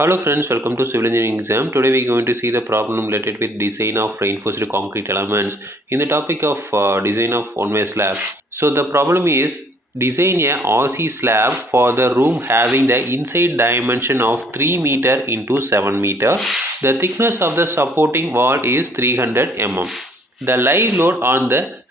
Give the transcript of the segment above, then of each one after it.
Hello friends, welcome to Civil Engineering exam. Today we are going to see the problem related with design of reinforced concrete elements in the topic of design of one-way slab. So the problem is design a RC slab for the room having the inside dimension of 3 meter into 7 meter. The thickness of the supporting wall is 300 mm. The live load on the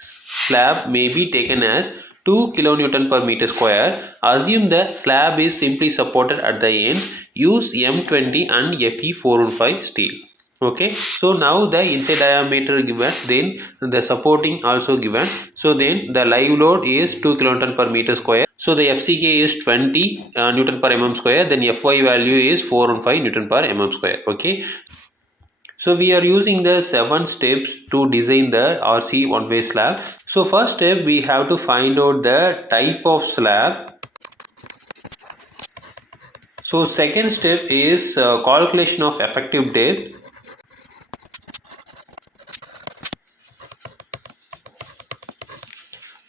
slab may be taken as 2 kN per meter square. Assume the slab is simply supported at the ends. Use M20 and Fe415 steel. Okay, so now the inside diameter given, then the supporting also given. So then the live load is 2 kN per meter square. So the FCK is 20 Newton per mm square. Then Fy value is 415 Newton per mm square. Okay. So we are using the 7 steps to design the RC one-way slab. So first step we have to find out the type of slab. So second step is calculation of effective depth.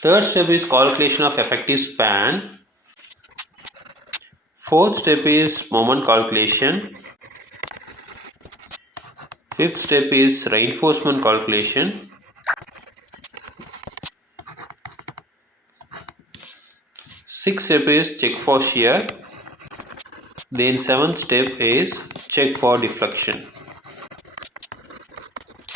Third step is calculation of effective span. Fourth step is moment calculation. Fifth step is reinforcement calculation. Sixth step is check for shear. Then seventh step is check for deflection.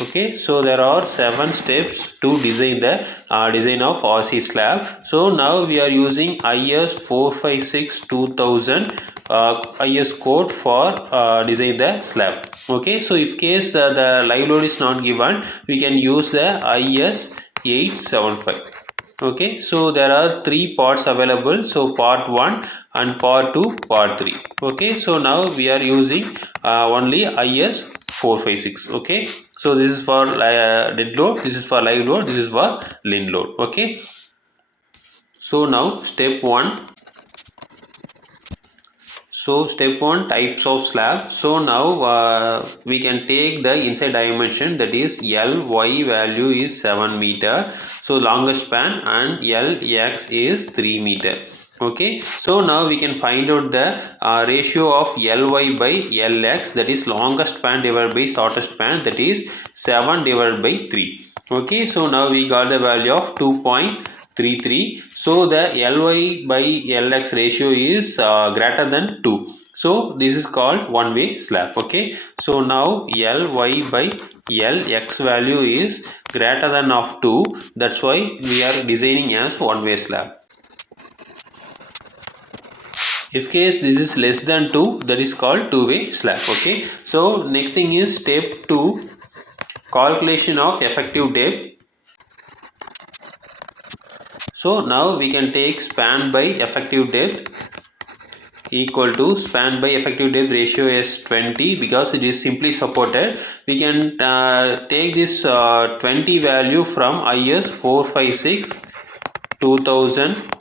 Okay, so there are 7 steps to design the design of RC slab. So now we are using IS 456 2000 IS code for design the slab. Okay, so if case the live load is not given, we can use the IS 875. Okay, so there are 3 parts available. So part 1 and part 2, part 3. Okay, so now we are using only IS 456. Okay, so this is for dead load, this is for live load, this is for limb load. Okay, so now step 1. So step 1, types of slab. So now we can take the inside dimension, that is Ly value is 7 meter. So longest span, and Lx is 3 meter. Okay, so now we can find out the ratio of Ly by Lx, that is longest span divided by shortest span, that is 7 divided by 3. Okay, so now we got the value of 2.33. So the Ly by Lx ratio is greater than 2. So this is called one-way slab. Okay, so now Ly by Lx value is greater than of 2. That's why we are designing as one-way slab. If case this is less than 2, that is called two-way slab. Okay, so next thing is step 2, calculation of effective depth. So now we can take span by effective depth equal to span by effective depth ratio is 20, because it is simply supported. We can take this 20 value from IS 456 2000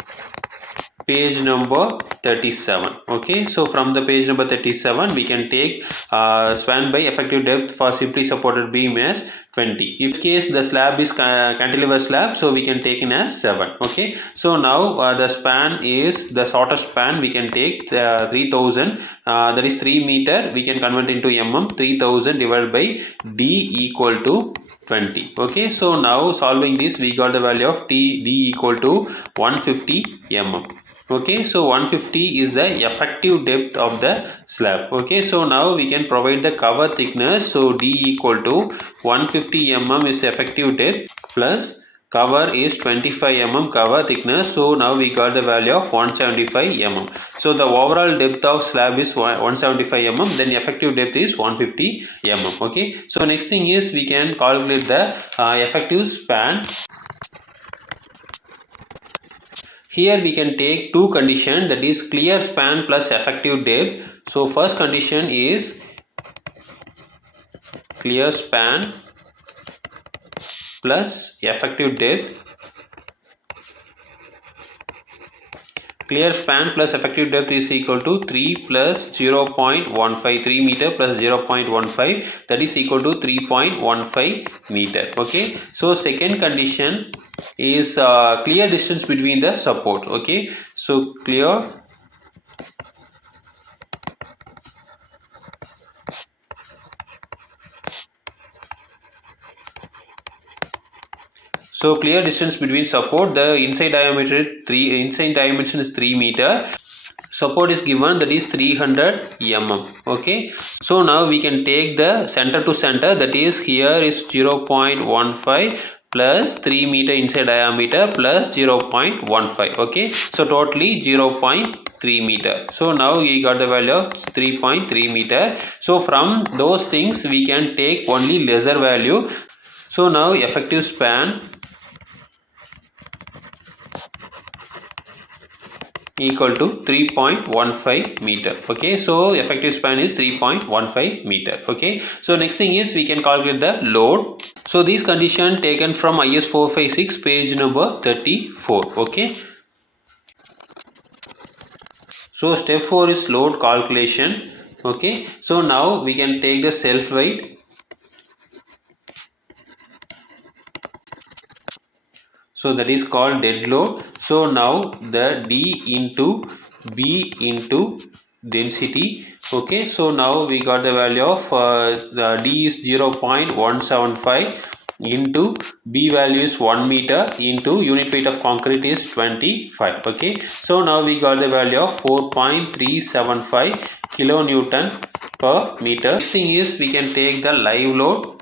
page number 37. Okay, so from the page number 37 we can take span by effective depth for simply supported beam as 20. If case the slab is cantilever slab, so we can take in as 7. Okay, so now the span is the shortest span, we can take 3000, that is 3 meter, we can convert into mm. 3000 divided by d equal to 20. Okay, so now solving this we got the value of d equal to 150 mm. Okay, so 150 is the effective depth of the slab. Okay, so now we can provide the cover thickness. So d equal to 150 mm is effective depth plus cover is 25 mm cover thickness. So now we got the value of 175 mm. So the overall depth of slab is 175 mm, then effective depth is 150 mm. Okay, so next thing is we can calculate the effective span. Here we can take two conditions, that is clear span plus effective depth. So first condition is clear span plus effective depth. Clear span plus effective depth is equal to 3 plus 0.15, 3 meter plus 0.15, that is equal to 3.15 meter. Okay, so second condition is clear distance between the support. Okay, so clear So clear distance between support, the inside dimension is 3 meter. Support is given, that is 300 mm. Okay, so now we can take the center to center, that is here is 0.15 plus 3 meter inside diameter plus 0.15. okay, so totally 0.3 meter. So now we got the value of 3.3 meter. So from those things we can take only lesser value. So now effective span equal to 3.15 meter. okay, so effective span is 3.15 meter. okay, so next thing is we can calculate the load. So this condition taken from IS 456 page number 34. okay, so step 4 is load calculation. okay, so now we can take the self weight. So that is called dead load. So now the D into B into density. okay, so now we got the value of the D is 0.175 into B value is 1 meter into unit weight of concrete is 25. okay, so now we got the value of 4.375 kilonewton per meter. Next thing is we can take the live load.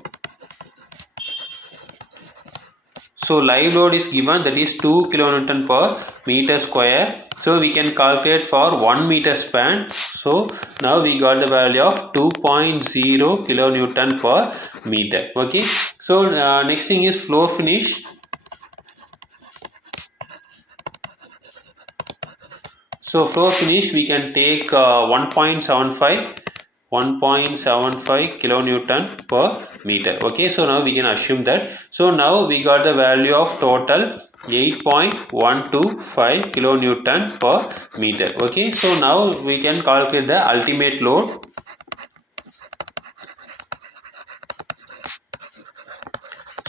So live load is given, that is 2 kilonewton per meter square. So we can calculate for 1 meter span. So now we got the value of 2.0 kilonewton per meter. okay, so next thing is floor finish. So floor finish we can take 1.75 kilonewton per meter. okay, so now we can assume that. So now we got the value of total 8.125 kilonewton per meter. okay, so now we can calculate the ultimate load.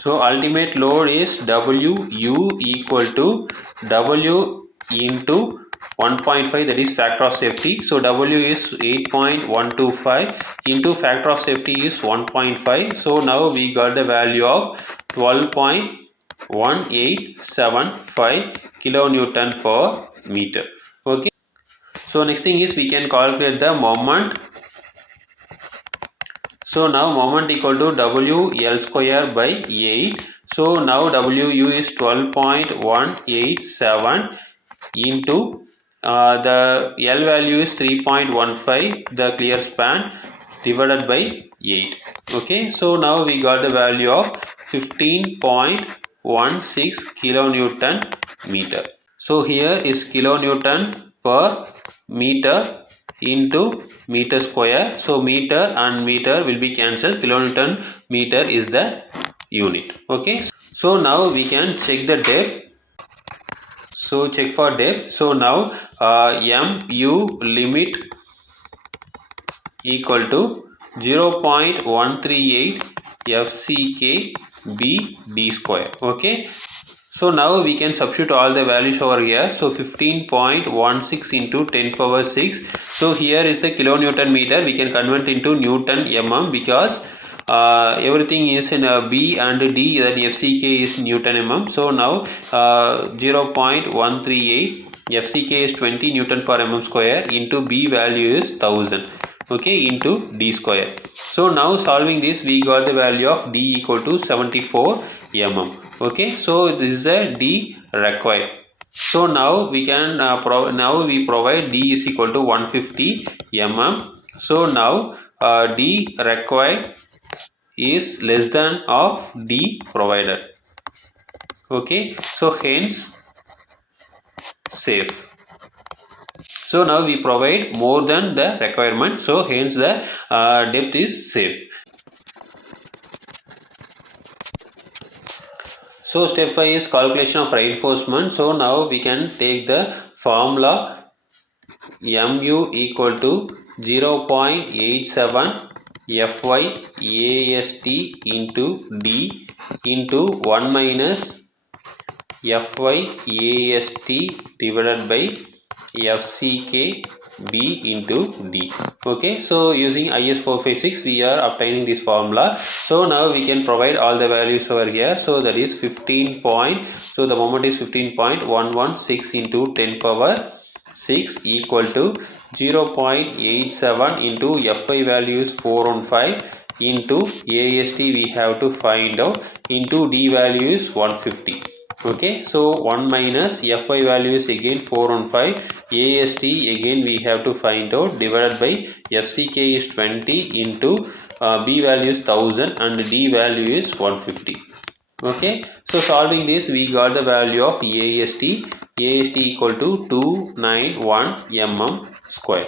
So ultimate load is WU equal to W into 1.5, that is factor of safety. So W is 8.125 into factor of safety is 1.5. So now we got the value of 12.1875 kilonewton per meter. okay, so next thing is we can calculate the moment. So now moment equal to W L square by 8. So now WU is 12.187 into the L value is 3.15, the clear span, divided by 8. okay, so now we got the value of 15.16 kilonewton meter. So here is kilonewton per meter into meter square. So meter and meter will be cancelled. Kilonewton meter is the unit. okay, so now we can check the depth. So check for depth. So now MU limit equal to 0.138 FCK B D square. okay, so now we can substitute all the values over here. So 15.16 into 10 power 6. So here is the kilonewton meter. We can convert into Newton mm because everything is in B and D, then FCK is Newton mm. So now 0.138 FCK is 20 Newton per mm square into B value is 1000. okay, into D square. So now solving this we got the value of D equal to 74 mm. okay, so this is a D required. So now we can we provide D is equal to 150 mm. So now D required is less than of D provided. okay, so hence safe. So now we provide more than the requirement, so hence the depth is safe. So step 5 is calculation of reinforcement. So now we can take the formula MU equal to 0.87 FYAST into D into 1 minus FYAST divided by FCK B into D. Okay, so using IS456 we are obtaining this formula. So now we can provide all the values over here. So that is 15 point, so the moment is 15.116 into 10 power 6 equal to 0.87 into Fy value is 415 into AST we have to find out into D value is 150. Okay, so 1 minus Fy value is again 415, AST again we have to find out divided by FCK is 20 into B value is 1000 and D value is 150. Okay, so solving this we got the value of AST equal to 291 mm square.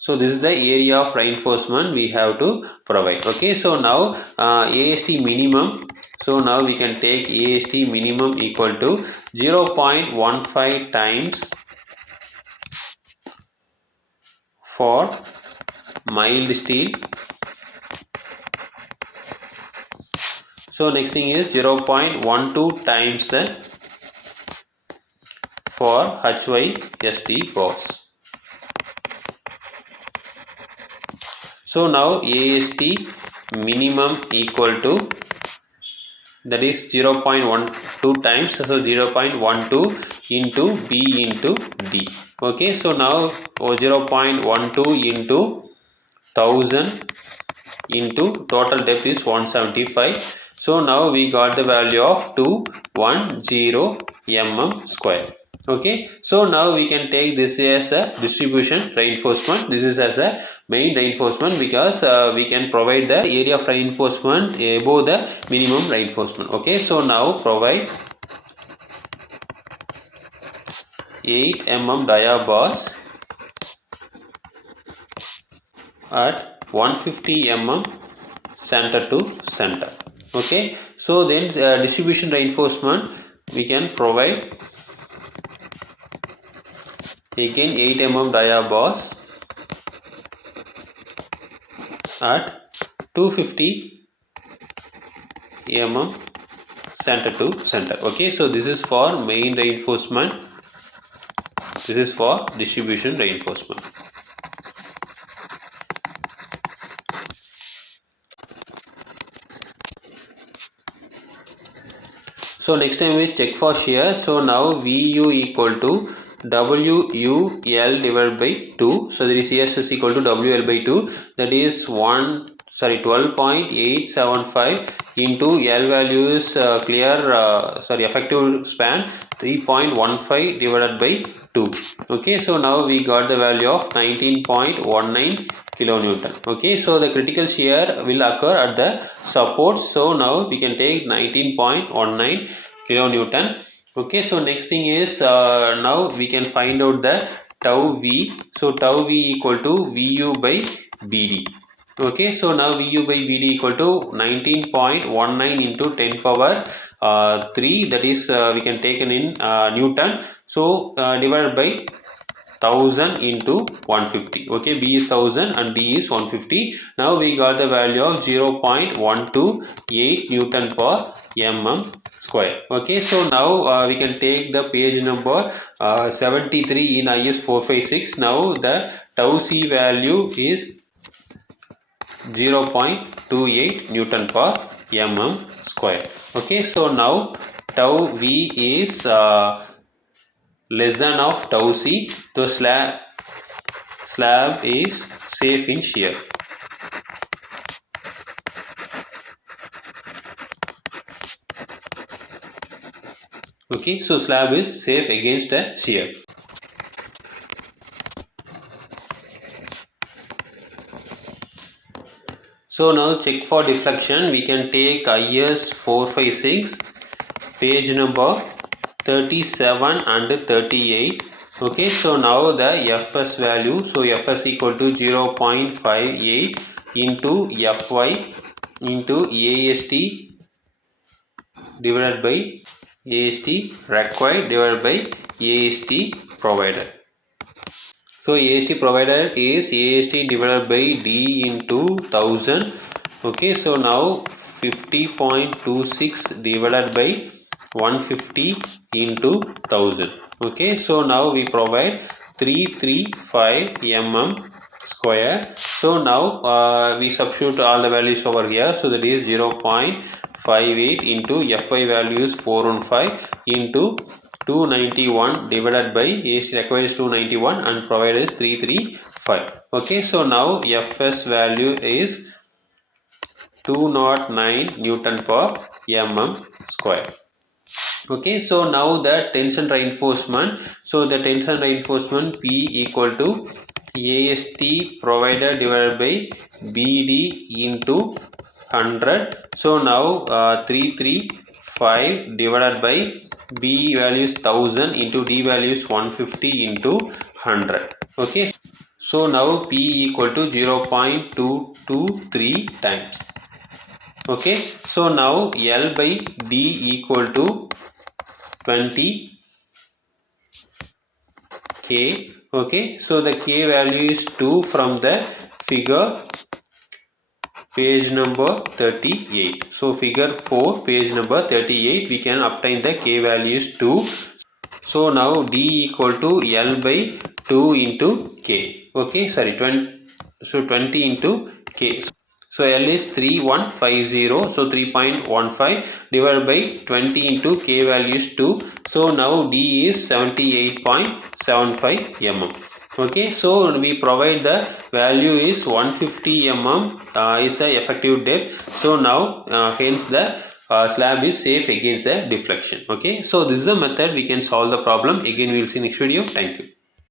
So this is the area of reinforcement we have to provide. Okay, so now AST minimum, so now we can take AST minimum equal to 0.15 times for mild steel. So next thing is 0.12 times the for HYSD bars. So now AST minimum equal to, that is 0.12 times, so 0.12 into B into D. Okay, so now 0.12 into 1000 into total depth is 175. So now we got the value of 210 mm square. Okay, so now we can take this as a distribution reinforcement. This is as a main reinforcement because we can provide the area of reinforcement above the minimum reinforcement. Okay, so now provide 8 mm dia bars at 150 mm center to center. Okay, so then distribution reinforcement we can provide again 8 mm dia bars at 250 mm center to center. Okay, so this is for main reinforcement, this is for distribution reinforcement. So next time is check for shear. So now VU equal to WUL divided by 2. So there is ESS equal to WL by 2. That is 12.875 into L value is effective span 3.15 divided by 2. Okay, so now we got the value of 19.19 kilonewton. Okay, so the critical shear will occur at the support. So now we can take 19.19 kilonewton. Okay, so next thing is now we can find out the tau V. So tau V equal to VU by BD. Okay, so now VU by BD equal to 19.19 into 10 power 3, that is we can take in Newton. So divided by 1000 into 150. Okay, B is 1000 and D is 150. Now we got the value of 0.128 Newton per mm square. Okay, so now we can take the page number 73 in IS 456. Now the tau C value is 0.28 Newton per mm square. Okay, so now tau V is less than of tau C, so slab is safe in shear. Okay, so slab is safe against the shear. So now check for deflection. We can take IS 456 page number 37 and 38. Okay, so now the Fs value, so Fs equal to 0.58 into Fy into AST divided by AST required divided by AST provided. So AST provided is AST divided by D into 1000. Okay, so now 50.26 divided by 150 into 1000. Okay, so now we provide 335 mm square. So now we substitute all the values over here. So that is 0.58 into Fy value is 415 into 291 divided by is required is 291 and provided is 335. Okay, so now Fs value is 209 Newton per mm square. Okay, so now the tension reinforcement. So the tension reinforcement P equal to AST provided divided by BD into 100. So now 335 divided by B value is 1000 into D value is 150 into 100. Okay, so now P equal to 0.223 times. Okay, so now L by D equal to 20 K. Okay, so the K value is 2 from the figure page number 38. So figure 4 page number 38 we can obtain the K value is 2. So now D equal to L by 2 into K. Okay, sorry, 20 into K. So L is 3150, so 3.15 divided by 20 into K value is 2. So now D is 78.75 mm. Okay, so we provide the value is 150 mm is the effective depth. So now hence the slab is safe against the deflection. Okay, so this is the method we can solve the problem. Again we will see next video. Thank you.